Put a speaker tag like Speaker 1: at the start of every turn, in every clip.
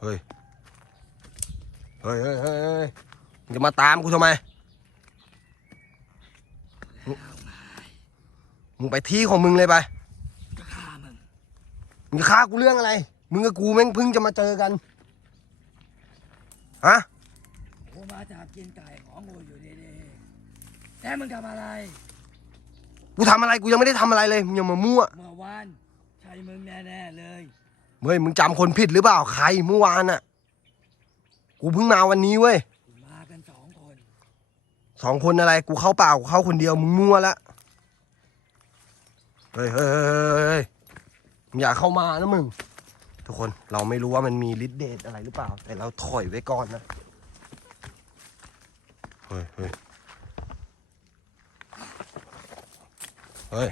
Speaker 1: เฮ้ยเฮ้ย เฮ้ยเฮ้ยเฮ้ยมึงจะมาตามกูทำไม มึงมึงไปที่ของมึงเลยไป
Speaker 2: ก็ฆ่ามึง
Speaker 1: มึงจะฆ่ากูเรื่องอะไร มึงกับกูแม่งเพิ่งจะมาเจอกัน ฮะ
Speaker 2: กูมาจากกินไก่ของกูอยู่ดีๆแต่มึงทำอะไร
Speaker 1: กูทำอะไร กูยังไม่ได้ทำอะไรเลย มึงอย่ามามั่ว
Speaker 2: เมื่อวานใช่มึงแน่ๆเลย
Speaker 1: เฮ้ยมึงจำคนผิดหรือเปล่าใครเมื่อวานน่ะ กูเพิ่งมาวันนี้เว้ย
Speaker 2: มากันสองคน
Speaker 1: สองคนอะไร กูเข้าเปล่ากูเข้าคนเดียวมึงมั่วละเฮ้ยเฮ้ยเฮ้ยเฮ้ยเฮ้ยมึงอย่าเข้ามานะมึง ทุกคนเราไม่รู้ว่ามันมีฤทธิ์เดชอะไรหรือเปล่า แต่เราถอยไว้ก่อนนะเฮ้ยเฮ้ยเฮ้ย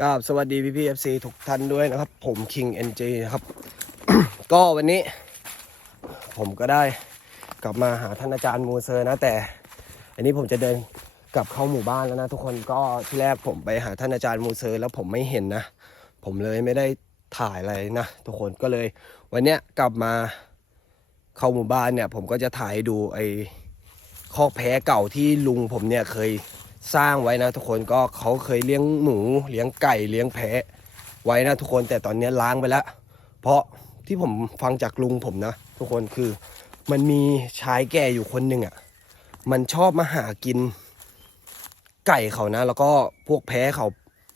Speaker 1: กราบสวัสดีพี่พีเอฟซีทุกท่านด้วยนะครับ ผม King NJ นะครับ ก็วันนี้ ผมก็ได้กลับมาหาท่านอาจารย์มูเซอร์นะแต่ อันนี้ผมจะเดินกลับเข้าหมู่บ้านแล้วนะทุกคนก็ที่แรกผมไปหาท่านอาจารย์มูเซอร์ แล้วผมไม่เห็นนะ ผมเลยไม่ได้ถ่ายอะไรนะทุกคนก็เลย วันเนี้ยกลับมาเข้าหมู่บ้านเนี่ย ผมก็จะถ่ายดูไอ้คอกแพะเก่าที่ลุงผมเนี่ยเคย สร้างไว้นะทุกคนก็เขาเคยเลี้ยงหมูเลี้ยงไก่เลี้ยงแพะไว้นะทุกคนแต่ตอนนี้ล้างไปแล้ว เพราะที่ผมฟังจากลุงผมนะ ทุกคนคือมันมีชายแก่อยู่คนหนึ่งอะมันชอบมาหากิน ไก่เขานะ แล้วก็พวกแพ้เขา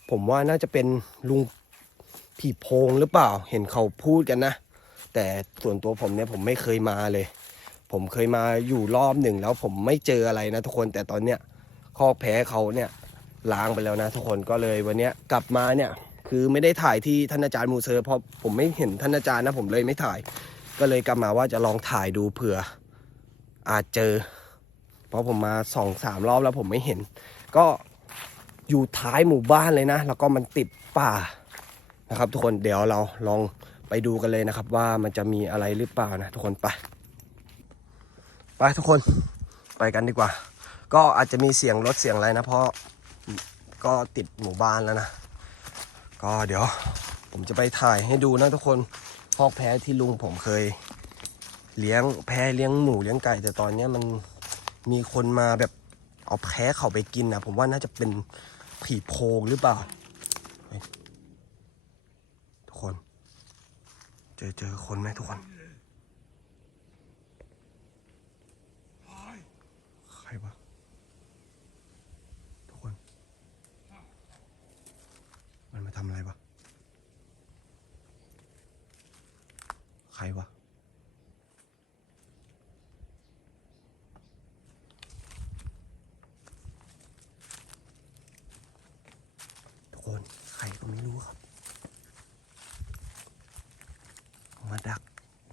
Speaker 1: ผมว่าน่าจะเป็นลุงผีโพงหรือเปล่า เห็นเขาพูดกันนะ แต่ส่วนตัวผมเนี่ยผมไม่เคยมาเลย ผมเคยมาอยู่รอบหนึ่งแล้วผมไม่เจออะไรนะทุกคนแต่ตอนเนี้ย คอกแพ้เขาเนี่ยล้างไปแล้วนะทุกคนก็เลยวันนี้กลับมาเนี่ยคือไม่ได้ถ่ายที่ท่านอาจารย์มูเซอร์เพราะผมไม่เห็นท่านอาจารย์นะผมเลยไม่ถ่าย ก็เลยกลับมาว่าจะลองถ่ายดูเผื่อ อาจเจอ เพราะผมมาสองสามรอบแล้วผมไม่เห็น ก็อยู่ท้ายหมู่บ้านเลยนะ แล้วก็มันติดป่านะครับ ทุกคนเดี๋ยวเราลองไปดูกันเลยนะครับ ว่ามันจะมีอะไรหรือเปล่านะ ทุกคนไปไปทุกคนไปกันดีกว่า ก็อาจจะมีเสียงรถเสียงอะไรนะ เพราะก็ติดหมู่บ้านแล้วนะ ก็เดี๋ยวผมจะไปถ่ายให้ดูนะทุกคนพอกแพ้ที่ลุงผมเคย เลี้ยงแพ้เลี้ยงหมูเลี้ยงไก่ แต่ตอนเนี้ยมันมีคนมาแบบเอาแพ้เขาไปกินนะผมว่าน่าจะเป็นผีโพงหรือเปล่า ทุกคน เจอเจอคนไหมทุกคน ใครวะทุกคน มันมาทำอะไรวะ ใครวะทุกคนใครก็ไม่รู้ครับ มาดัก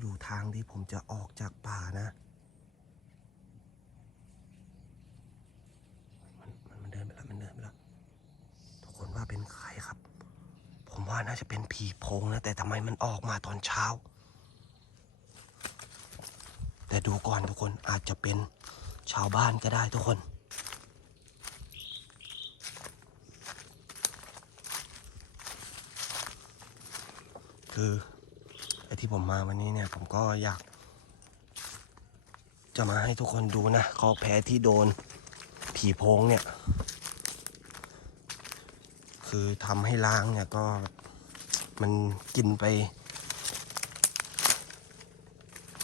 Speaker 1: อยู่ทางที่ผมจะออกจากป่านะมันมันเดินไปแล้วมันเดินไปแล้วทุกคนว่าเป็นใครครับ ผมว่าน่าจะเป็นผีโพงนะ แต่ทำไมมันออกมาตอนเช้า แต่ดูก่อนทุกคนอาจจะเป็นชาวบ้านก็ได้ทุกคน คือไอ้ที่ผมมาวันนี้เนี่ยผมก็อยาก จะมาให้ทุกคนดูนะคอแพ้ที่โดนผีโพงเนี่ย คือทำให้ล้างเนี่ยก็มันกินไป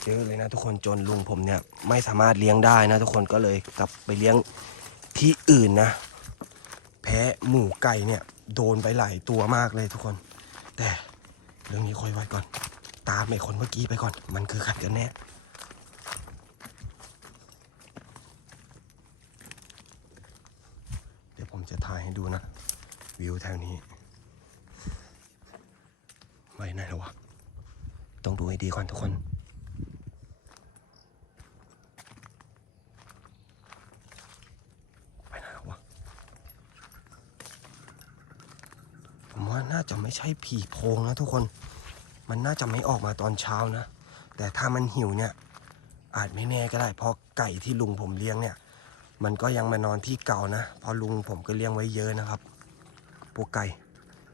Speaker 1: เยอะเลยนะทุกคนจนลุงผมเนี่ยไม่สามารถเลี้ยงได้นะ ทุกคนก็เลยกลับไปเลี้ยงที่อื่นนะ แพ้หมูไก่เนี่ยโดนไปหลายตัวมากเลยทุกคน แต่เรื่องนี้ค่อยไว้ก่อน ตามไอ้คนเมื่อกี้ไปก่อน มันคือใครกันแน่เดี๋ยวผมจะถ่ายให้ดูนะ วิวแถวนี้ไว้ไหนแล้ววะต้องดูให้ดีก่อนทุกคน ไปไหนแล้ววะ ผมว่าน่าจะ ไม่ใช่ผีโพงนะทุกคน มันน่าจะไม่ออกมาตอนเช้านะ แต่ถ้ามันหิวเนี่ย อาจไม่แน่ก็ได้ เพราะไก่ที่ลุงผมเลี้ยงเนี่ย มันก็ยังมานอนที่เก่านะเพราะลุงผมก็เลี้ยงไว้เยอะนะครับพวกไก่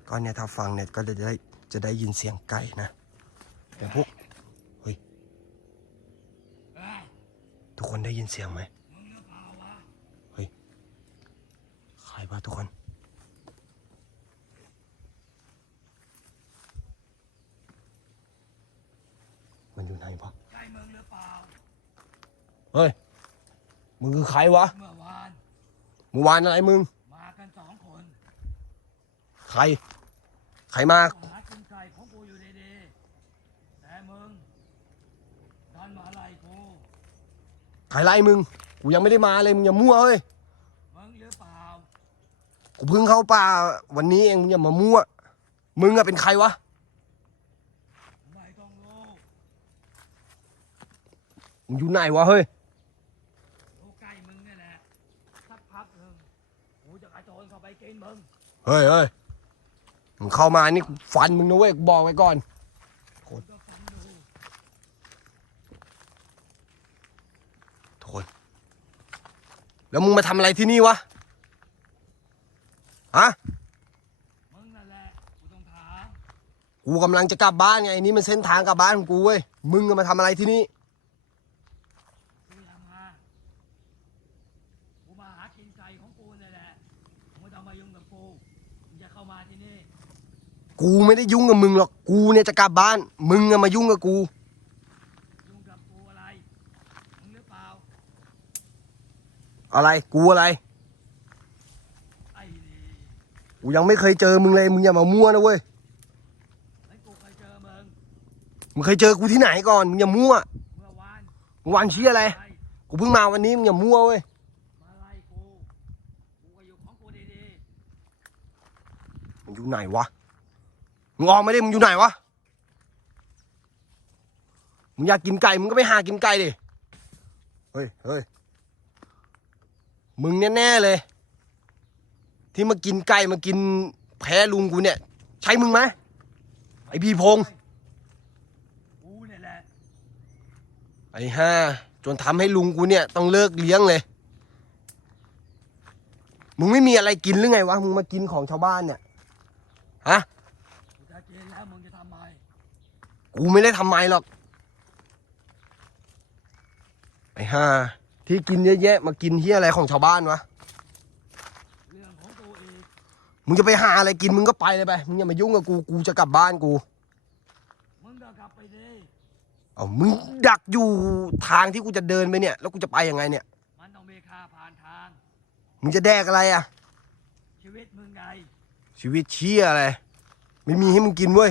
Speaker 1: ก็เนี่ยถ้าฟังเนี่ยก็จะได้จะได้ยินเสียงไก่นะแต่พวก
Speaker 2: เอ้ย
Speaker 1: ทุกคนได้ยินเสียงไหม
Speaker 2: เปล่ะ
Speaker 1: ใครบ้าทุกคน มันอยู่ไหนวะ
Speaker 2: ใช่มึงหรือเปล่า
Speaker 1: เฮ้ย มึงคือใครวะ
Speaker 2: เมื่อวาน
Speaker 1: เมื่อวานอะไรมึง
Speaker 2: มากันสองคน
Speaker 1: ใคร ใครมา
Speaker 2: หากินไก่ของกูอยู่ดีๆแต่มึงดันมาไล่กู
Speaker 1: ใครไล่มึง กูยังไม่ได้มาเลยมึงอย่ามั่วเฮ้ย
Speaker 2: มึงหรือเปล่า
Speaker 1: กูเพิ่งเข้าป่าวันนี้เองมึงอย่ามามั่ว มึงอะเป็นใครวะ
Speaker 2: ไม่ต้องรู้
Speaker 1: มึงอยู่ไหนวะเฮ้ย
Speaker 2: กูใกล้มึงนี่แหละสักพักหนึ่งกูจะกระโจนเข้าไปกินมึง
Speaker 1: เฮ้ยเฮ้ยมึงเข้ามานี่กูฟันมึงนะเว้ยกูบอกไว้ก่อน
Speaker 2: กูก็ฟังดู
Speaker 1: ทุกคน แล้วมึงมาทำอะไรที่นี่วะฮะ
Speaker 2: มึงนั่นแหละกูต้องถาม
Speaker 1: กูกำลังจะกลับบ้านไงนี่มันเส้นทางกลับบ้านของกูเว้ยมึงอะมาทำอะไรที่นี่
Speaker 2: กูอยากมากูมาหากินไก่ของกูนี่แหละมึงไม่ต้องมายุ่งกับกูมึงจะเข้ามาที่นี่
Speaker 1: กูไม่ได้ยุ่งกับมึงหรอก กูเนี่ยจะกลับบ้าน มึงอะมายุ่งกับกู
Speaker 2: ยุ่งกับกูอะไร มึงหรือเปล่า
Speaker 1: อะไร กูอะไร
Speaker 2: ไอ้นี่
Speaker 1: กูยังไม่เคยเจอมึงเลย มึงอย่ามามั่วนะเว้ย
Speaker 2: แล้วกูเคยเจอมึง
Speaker 1: มึงเคยเจอกูที่ไหนก่อน มึงอย่ามั่ว
Speaker 2: เมื่อวาน
Speaker 1: มึงวันชี้อะไร
Speaker 2: ไล่
Speaker 1: กูเพิ่งมาวันนี้มึงอย่ามั่วเว้ย
Speaker 2: มาไล่กู กูก็อยู่ของกูดี
Speaker 1: มึงอยู่ไหนวะ มึงออกมาดิมึงอยู่ไหนวะ มึงอยากกินไก่มึงก็ไปหากินไก่ดิ เฮ้ยเฮ้ยมึงแน่ๆเลย ที่มากินไก่มากินแพ้ลุงกูเนี่ย ใช่มึงไหม
Speaker 2: ๆ
Speaker 1: ไอ้พี่พงษ์
Speaker 2: กูเนี่ยแหละ
Speaker 1: ไอ้ห้าจนทำให้ลุงกูเนี่ย ต้องเลิกเลี้ยงเลย มึงไม่มีอะไรกินหรือไงวะ มึงมากินของชาวบ้านเนี่ย ฮะ
Speaker 2: กูจะกิน แล้วมึงจะทำไม
Speaker 1: กูไม่ได้ทำไมหรอกไอ้ห่าที่กินเยอะแยะมากินเฮียอะไรของชาวบ้านวะ
Speaker 2: เรื่องของกูอีก
Speaker 1: มึงจะไปหาอะไรกินมึงก็ไปเลยไปมึงอย่ามายุ่งกับกูกูจะกลับบ้านกู
Speaker 2: มึงก็กลับไปดิ
Speaker 1: เอามึงดักอยู่ทางที่กูจะเดินไปเนี่ย แล้วกูจะไปยังไงเนี่ย
Speaker 2: มันต้องมีค่าผ่านทาง
Speaker 1: มึงจะแดกอะไรอะ
Speaker 2: ชีวิตมึงไง
Speaker 1: ชีวิตเชี่ยอะไร ไม่มีให้มึงกินเว้ย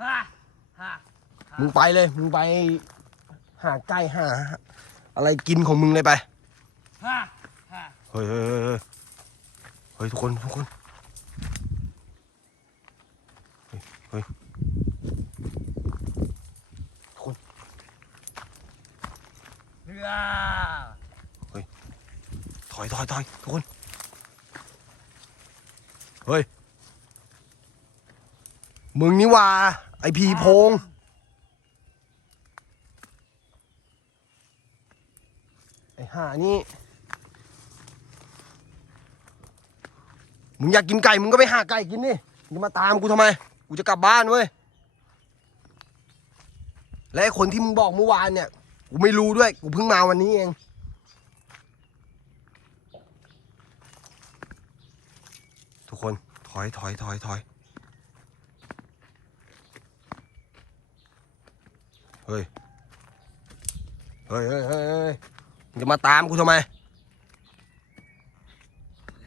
Speaker 2: ฮ่าฮ่า
Speaker 1: มึงไปเลย มึงไป หาไก่หา อะไรกินของมึงเลยไป
Speaker 2: ฮ่าฮ่า
Speaker 1: เฮ้ยเฮ้ยเฮ้ยเฮ้ยเฮ้ยทุกคนทุกคน เฮ้ยเฮ้ย
Speaker 2: เรือ
Speaker 1: ถอยถอยถอยทุกคน เฮ้ย มึงนี่ว่า ไอพีโพง ไอห่านี่ มึงอยากกินไก่ มึงก็ไปหาไก่กินนี่มึงมาตามกูทำไม กูจะกลับบ้านเว้ย และไอคนที่มึงบอกเมื่อวานเนี่ย กูไม่รู้ด้วย กูเพิ่งมาวันนี้เองทุกคนถอยถอยถอยถอย เฮ้ย เฮ้ยเฮ้ยเฮ้ยเฮ้ยมึงจะมาตามกูทำไม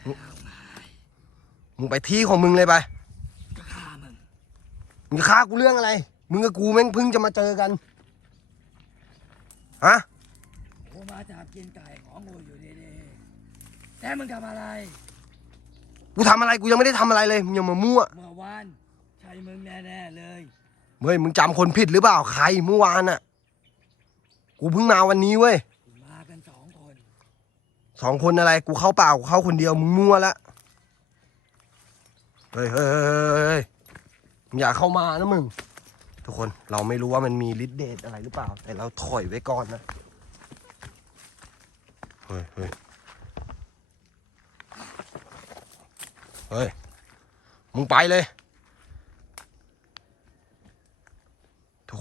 Speaker 1: มึงมึงไปที่ของมึงเลยไป
Speaker 2: จะฆ่ามึง
Speaker 1: มึงจะฆ่ากูเรื่องอะไร มึงกับกูแม่งเพิ่งจะมาเจอกัน ฮะ
Speaker 2: กูมาจากกินไก่ของกูอยู่ดีๆแต่มึงทำอะไร
Speaker 1: กูทำอะไร กูยังไม่ได้ทำอะไรเลย มึงอย่ามามั่ว
Speaker 2: เมื่อวานใช่มึงแน่ๆเลย
Speaker 1: เฮ้ยมึงจำคนผิดหรือเปล่าใครเมื่อวานน่ะกูเพิ่งมาวันนี้เว้ย
Speaker 2: มากันสองคน
Speaker 1: สองคนอะไร กูเข้าเปล่ากูเข้าคนเดียวมึงมั่วละเฮ้ยเฮ้ยเฮ้ยเฮ้ยเฮ้ยมึงอย่าเข้ามานะมึง ทุกคนเราไม่รู้ว่ามันมีฤทธิ์เดชอะไรหรือเปล่า แต่เราถอยไว้ก่อนนะเฮ้ยเฮ้ยเฮ้ยมึงไปเลย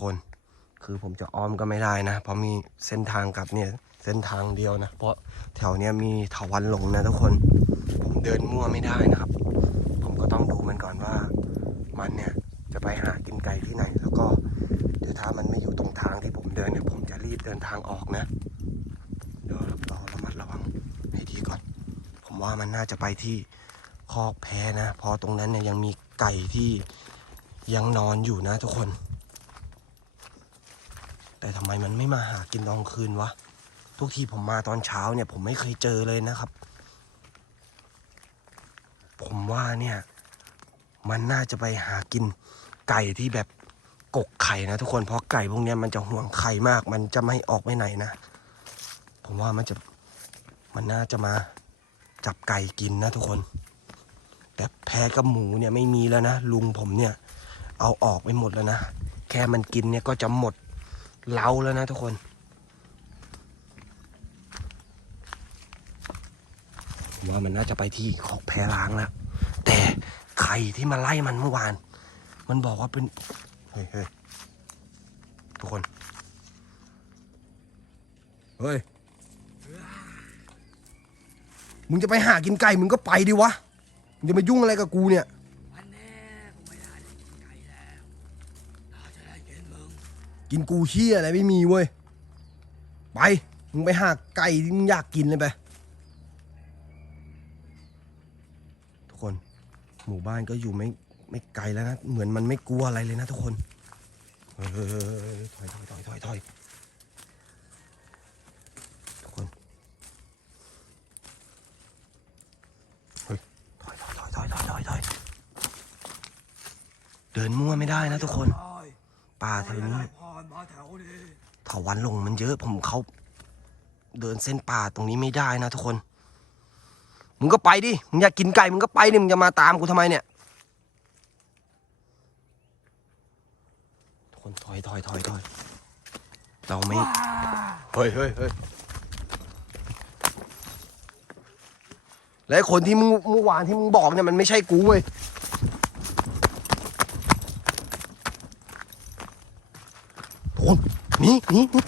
Speaker 1: คน คือผมจะอ้อมก็ไม่ได้นะ เพราะมีเส้นทางกลับเนี่ย เส้นทางเดียวนะ เพราะแถวเนี้ยมีเถาวันหลงนะทุกคน ผมเดินมั่วไม่ได้นะครับ ผมก็ต้องดูมันก่อนว่า มันเนี่ยจะไปหากินไก่ที่ไหน แล้วก็เดี๋ยวถ้ามันไม่อยู่ตรงทางที่ผมเดินเนี่ย ผมจะรีบเดินทางออกนะ เดี๋ยวเราระมัดระวังให้ดีก่อน ผมว่ามันน่าจะไปที่คอกแพ้นะเพราะตรงนั้นเนี่ยยังมีไก่ที่ยังนอนอยู่นะทุกคน แต่ทำไมมันไม่มาหากินตอนคืนวะ ทุกทีผมมาตอนเช้าเนี่ย ผมไม่เคยเจอเลยนะครับ ผมว่าเนี่ย มันน่าจะไปหากินไก่ที่แบบกกไข่นะทุกคนเพราะไก่พวกนี้มันจะห่วงไข่มาก มันจะไม่ออกไปไหนนะ ผมว่ามันจะมันน่าจะมาจับไก่กินนะทุกคน แต่แพะกับหมูเนี่ยไม่มีแล้วนะลุงผมเนี่ย เอาออกไปหมดแล้วนะ แค่มันกินเนี่ยก็จะหมด เล้าแล้วนะทุกคน ว่ามันน่าจะไปที่ขอกแพล้างแล้ว แต่ใครที่มาไล่มันเมื่อวาน มันบอกว่าเป็น เฮ้ยเฮ้ยทุกคน เฮ้ย มึงจะไปหากินไก่ มึงก็ไปดิวะ มึงจะมายุ่งอะไรกับกูเนี่ย
Speaker 2: วันนี้กูไม่ได้กินไก่แล้วน่าจะได้กินมึง
Speaker 1: กินกูเชี่ยอะไรไม่มีเว้ย ไป มึงไปหาไก่ที่มึงอยากกินเลยไป ทุกคน หมู่บ้านก็อยู่ไม่ไม่ไกลแล้วนะ เหมือนมันไม่กลัวอะไรเลยนะทุกคนเฮ้ยถอยถอยถอยถอยถอยทุกคน เฮ้ย ถอยถอยถอยถอยถอยถอยถอยเดินมั่วไม่ได้นะทุกคน ป่าแถวนี้า
Speaker 2: นมาแถวนี้
Speaker 1: เถาวันลงมันเยอะผมเขาเดินเส้นป่าตรงนี้ไม่ได้นะทุกคน มึงก็ไปดิ มึงอยากกินไก่ มึงก็ไปดิ มึงจะมาตามกูทำไมเนี่ย ทุกคนถอยถอยถอยถอยเราไม่
Speaker 2: ว้า
Speaker 1: เฮ้ยเฮ้ยเฮ้ยและไอ้คนที่มึงเมื่อวานที่มึงบอกเนี่ยมันไม่ใช่กูเว้ย ทุกค นี่นี่นี่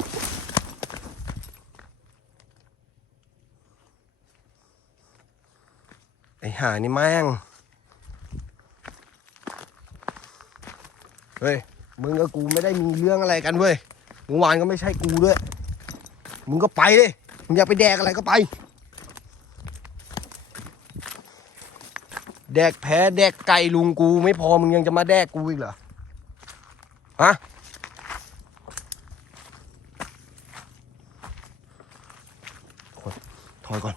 Speaker 1: ไอ้ห่านี่แม่ง เฮ้ย มึงกับกูไม่ได้มีเรื่องอะไรกันเว้ยเมื่อวานก็ไม่ใช่กูด้วย มึงก็ไปดิมึงอยากไปแดกอะไรก็ไป แดกแพ้แดกไก่ลุงกูไม่พอมึงยังจะมาแดกกูอีกเหรอ ฮะ อยก่อน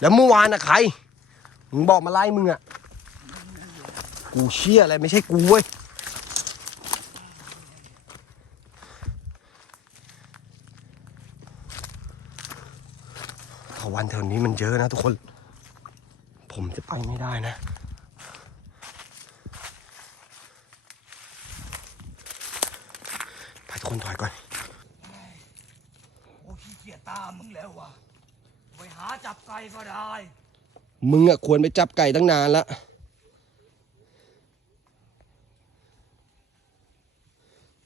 Speaker 1: แล้วเมื่อวานนะใคร มึงบอกมาไล่มึงอะกูเชี่ยอะไรไม่ใช่กูเว้ย ถาวันแถวนี้มันเยอะนะทุกคน ผมจะไปไม่ได้นะ ไปทุกคนถอยก่อน
Speaker 2: โอ้ขี้เกียจตามมึงแล้ววะ ไปหาจับไก่ก็ได้
Speaker 1: มึงอะควรไปจับไก่ตั้งนานละ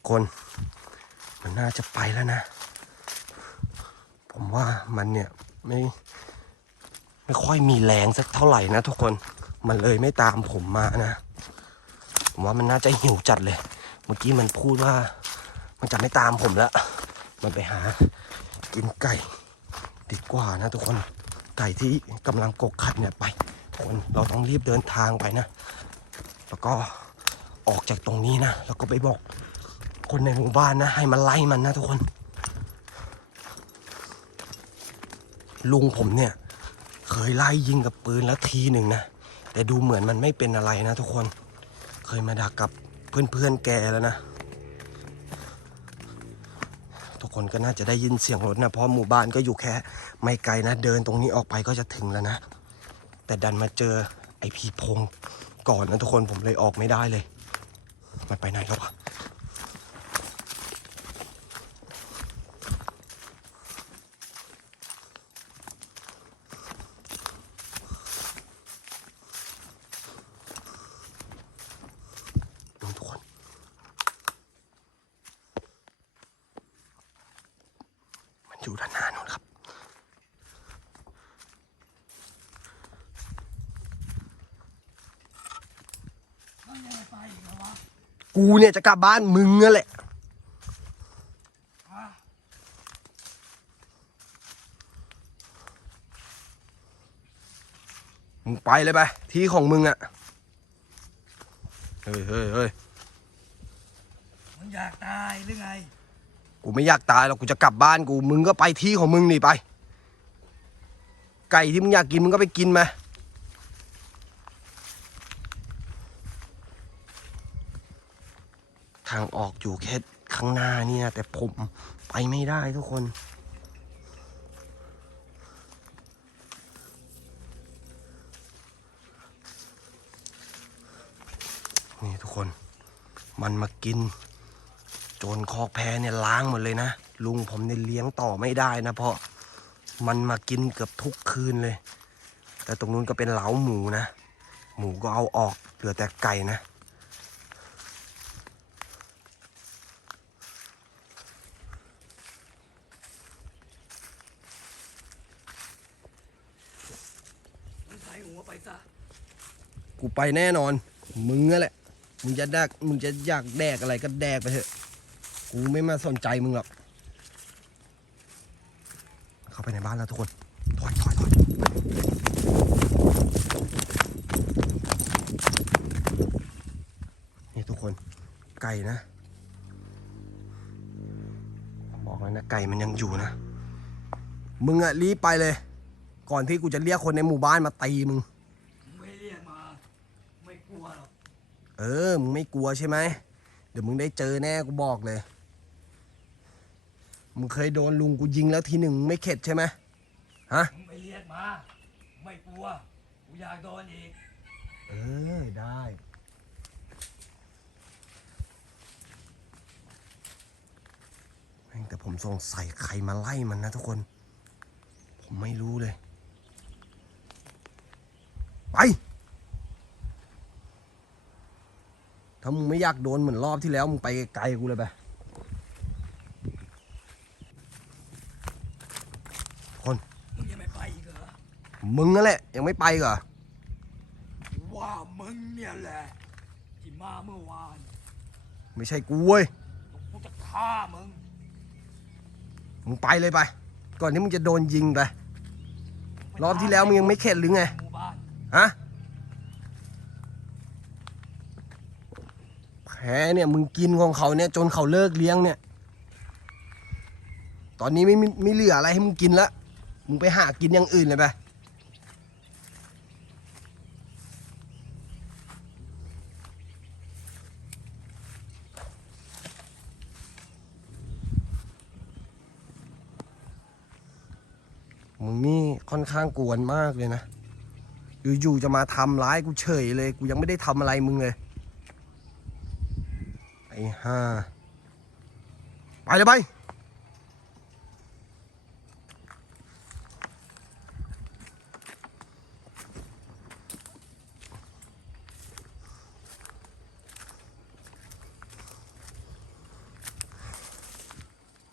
Speaker 1: คน มันน่าจะไปแล้วนะ ผมว่ามันเนี่ยไม่ไม่ค่อยมีแรงสักเท่าไหร่นะทุกคน มันเลยไม่ตามผมมานะ ผมว่ามันน่าจะหิวจัดเลย เมื่อกี้มันพูดว่า มันจะไม่ตามผมแล้ว มันไปหากินไก่ ดีกว่านะทุกคนไก่ที่กำลังกกขัดเนี่ยไปทุกคนเราต้องรีบเดินทางไปนะ แล้วก็ออกจากตรงนี้นะแล้วก็ไปบอกคนในหมู่บ้านนะ ให้มันไล่มันนะทุกคน ลุงผมเนี่ย เคยไล่ยิงกับปืนแล้วทีหนึ่งนะแต่ดูเหมือนมันไม่เป็นอะไรนะทุกคน เคยมาดักกับเพื่อนๆแกแล้วนะ คนก็น่าจะได้ยินเสียงรถนะเพราะหมู่บ้านก็อยู่แค่ ไม่ไกลนะเดินตรงนี้ออกไปก็จะถึงแล้วนะ แต่ดันมาเจอไอพีพงก่อนนะทุกคนผมเลยออกไม่ได้เลย มันไปไหนแล้ววะดูทุกคน
Speaker 2: ไปอีกแล้ววะ
Speaker 1: กูเนี่ยจะกลับบ้านมึงนั่นแหละ
Speaker 2: ฮะ
Speaker 1: มึงไปเลยไปที่ของมึงอะเฮ้ยเฮ้ยเฮ้ย
Speaker 2: มึงอยากตายหรือไง
Speaker 1: กูไม่อยากตายหรอกกูจะกลับบ้านกู มึงก็ไปที่ของมึงนี่ไป ไก่ที่มึงอยากกินมึงก็ไปกินมา ทางออกอยู่แค่ข้างหน้านี่นะแต่ผมไปไม่ได้ทุกคน นี่ทุกคน มันมากิน จนคอกแพเนี่ยล้างหมดเลยนะ ลุงผมเนี่ยเลี้ยงต่อไม่ได้นะ เพราะมันมากินเกือบทุกคืนเลย แต่ตรงนู้นก็เป็นเหลาหมูนะ หมูก็เอาออกเหลือแต่ไก่นะ
Speaker 2: มึงใส่หัวไป ซะ
Speaker 1: กูไปแน่นอน มึงนั่นแหละ มึงจะแดกมึงจะอยากแดกอะไรก็แดกไปเถอะ กูไม่มาสนใจมึงหรอก เข้าไปในบ้านแล้วทุกคนถอยถอยถอยนี่ทุกคน ไก่นะ บอกเลยนะ ไก่มันยังอยู่นะ มึงอะรีบไปเลย ก่อนที่กูจะเรียกคนในหมู่บ้านมาตีมึง
Speaker 2: มึงไม่เรียกมา ไม่กลัวหรอก
Speaker 1: เออ มึงไม่กลัวใช่ไหม เดี๋ยวมึงได้เจอแน่กูบอกเลย มึงเคยโดนลุงกูยิงแล้วทีหนึ่งมึงไม่เข็ดใช่ไหมฮะ
Speaker 2: มึงไม่เรียกมา ไม่กลัว กูอยากโดนอีก
Speaker 1: เออ ได้ แม่งแต่ผมสงสัยใครมาไล่มันนะทุกคน ผมไม่รู้เลย ไป ถ้ามึงไม่อยากโดนเหมือนรอบที่แล้วมึงไปไกลๆกูเลยไป
Speaker 2: มึงยังไม่ไปอีกเหรอ
Speaker 1: มึงนั่นแหละ ยังไม่ไปเหรอ
Speaker 2: ว่ามึงเนี่ยแหละที่มาเมื่อวาน
Speaker 1: ไม่ใช่กูเว้ย
Speaker 2: กูจะฆ่ามึง
Speaker 1: มึงไปเลยไป ก่อนที่มึงจะโดนยิงไปรอบที่แล้วมึงยังไม่เข็ดหรือไง
Speaker 2: หมู่บ้าน
Speaker 1: ฮะ แพ้เนี่ยมึงกินของเขาเนี่ยจนเขาเลิกเลี้ยงเนี่ย ตอนนี้ไม่มีไม่เหลืออะไรให้มึงกินละมึงไปหากินอย่างอื่นเลยไปมึงนี่ค่อนข้างกวนมากเลยนะ อยู่ๆจะมาทำร้ายกูเฉยเลย กูยังไม่ได้ทำอะไรมึงเลย ห่าไปเลยไป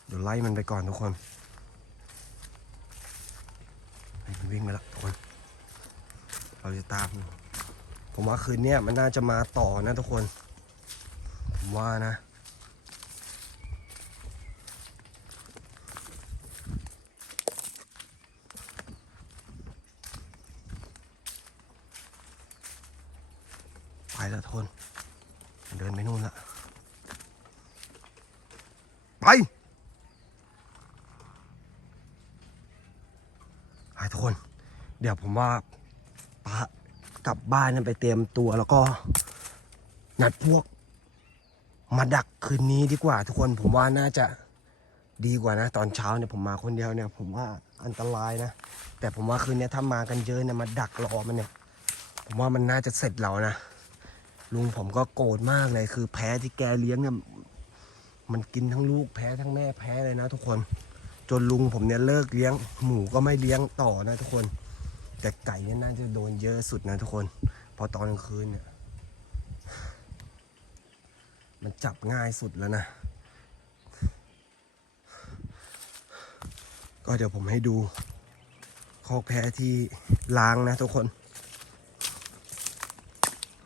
Speaker 1: เดี๋ยวไล่มันไปก่อนทุกคนมันวิ่งไปแล้วทุกคน เราจะตาม ผมว่าคืนนี้มันน่าจะมาต่อนะทุกคน ว่านะ ไปแล้วทุนเดินไปนู่นละไปไปทุกคน เดี๋ยวผมว่าปะกลับบ้านไปเตรียมตัวแล้วก็นัดพวก มาดักคืนนี้ดีกว่า ทุกคนผมว่าน่าจะดีกว่านะ ตอนเช้าเนี่ยผมมาคนเดียวเนี่ย ผมว่าอันตรายนะ แต่ผมว่าคืนนี้ถ้ามากันเยอะเนี่ยมาดักรอมันเนี่ย ผมว่ามันน่าจะเสร็จเรานะลุงผมก็โกรธมากเลยคือแพ้ที่แกเลี้ยงเนี่ยมันกินทั้งลูกแพ้ทั้งแม่แพ้เลยนะ ทุกคน จนลุงผมเนี่ยเลิกเลี้ยง หมูก็ไม่เลี้ยงต่อนะ ทุกคน แต่ไก่เนี่ยน่าจะโดนเยอะสุดนะ ทุกคนเพอตอนกลางคืนเนี่ย มันจับง่ายสุดแล้วนะ ก็เดี๋ยวผมให้ดูคอกแพะที่ล้างนะทุกคน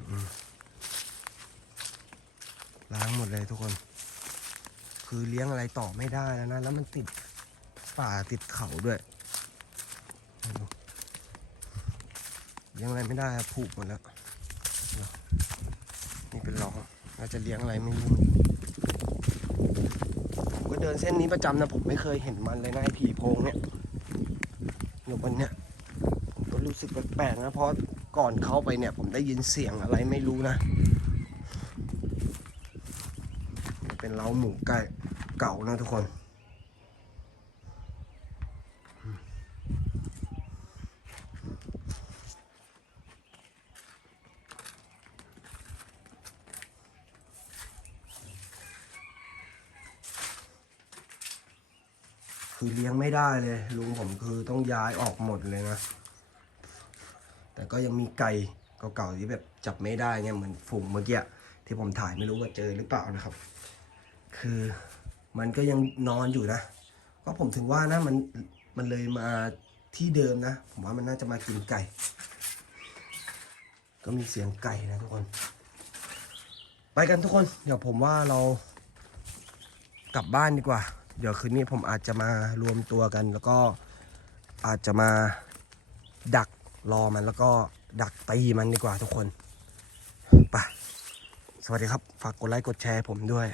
Speaker 1: อืมหมดเลยทุกคน คือเลี้ยงอะไรต่อไม่ได้แล้วนะ แล้วมันติดป่าติดเขาด้วยเลี้ยงอะไรไม่ได้ผูกหมดแล้ว นี่เป็นรองเราจะเลี้ยงอะไรไม่รู้ผมก็เดินเส้นนี้ประจำนะผมไม่เคยเห็นมันเลยนะไอ้ผีโพงเนี่ยเดี๋ยววันเนี้ยผมก็รู้สึกแปลกๆนะเพราะก่อนเข้าไปเนี่ยผมได้ยินเสียงอะไรไม่รู้นะเป็นเล้าหมูไก่เก่านะทุกคน คือเลี้ยงไม่ ได้เลยลุงผมคือต้องย้ายออกหมดเลยนะ แต่ก็ยังมีไก่เก่าๆที่แบบจับไม่ได้เงี้ยเหมือนฝูงเมื่อกี้ที่ผมถ่ายไม่รู้ว่าเจอหรือเปล่านะครับ คือมันก็ยังนอนอยู่นะ ก็ผมถึงว่านะมันมันเลยมาที่เดิมนะ ผมว่ามันน่าจะมากินไก่ ก็มีเสียงไก่นะทุกคน ไปกันทุกคน เดี๋ยวผมว่าเรากลับบ้านดีกว่า เดี๋ยวคืนนี้ผมอาจจะมารวมตัวกัน แล้วก็อาจจะมาดักรอมันแล้วก็ดักตีมันดีกว่าทุกคนไปสวัสดีครับ ฝากกดไลค์กดแชร์ผมด้วย